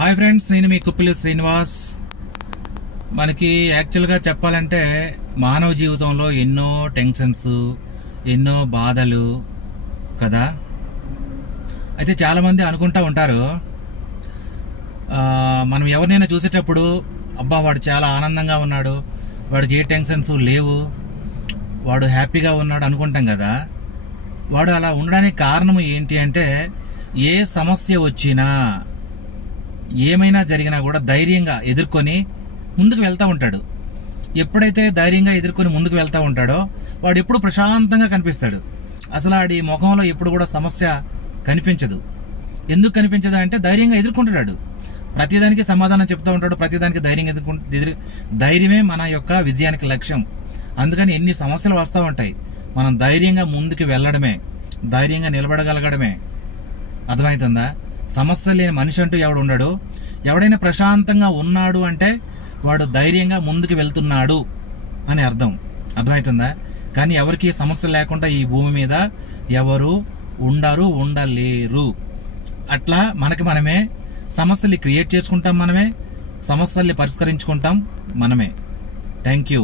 Hi friends, నేను మీ కుప్పిలి శ్రీనివాస్. మనకి యాక్చువల్గా చెప్పాలంటే మానవ జీవితంలో ఎన్నో టెన్షన్స్, ఎన్నో బాధలు కదా. అయితే చాలామంది అనుకుంటూ ఉంటారు, మనం ఎవరినైనా చూసేటప్పుడు అబ్బా వాడు చాలా ఆనందంగా ఉన్నాడు, వాడికి ఏ టెన్షన్స్ లేవు, వాడు హ్యాపీగా ఉన్నాడు అనుకుంటాం కదా. వాడు అలా ఉండడానికి కారణం ఏంటి అంటే, ఏ సమస్య వచ్చినా ఏమైనా జరిగినా కూడా ధైర్యంగా ఎదుర్కొని ముందుకు వెళ్తూ ఉంటాడు. ఎప్పుడైతే ధైర్యంగా ఎదుర్కొని ముందుకు వెళ్తూ ఉంటాడో వాడు ఎప్పుడు ప్రశాంతంగా కనిపిస్తాడు. అసలు ఆడి ముఖంలో ఎప్పుడు కూడా సమస్య కనిపించదు. ఎందుకు కనిపించదు అంటే ధైర్యంగా ఎదుర్కొంటాడు. ప్రతిదానికి సమాధానం చెప్తూ ఉంటాడు, ప్రతిదానికి ధైర్యమే మన యొక్క విజయానికి లక్ష్యం. అందుకని ఎన్ని సమస్యలు వస్తూ ఉంటాయి, మనం ధైర్యంగా ముందుకు వెళ్ళడమే, ధైర్యంగా నిలబడగలగడమే. అర్థమవుతుందా? సమస్య లేని మనిషి అంటూ ఎవడు ఉండడు. ఎవడైనా ప్రశాంతంగా ఉన్నాడు అంటే వాడు ధైర్యంగా ముందుకు వెళ్తున్నాడు అని అర్థం. అర్థమవుతుందా? కానీ ఎవరికి సమస్య లేకుండా ఈ భూమి మీద ఎవరు ఉండలేరు. అట్లా మనకి మనమే సమస్యల్ని క్రియేట్ చేసుకుంటాం, మనమే సమస్యల్ని పరిష్కరించుకుంటాం మనమే. Thank you.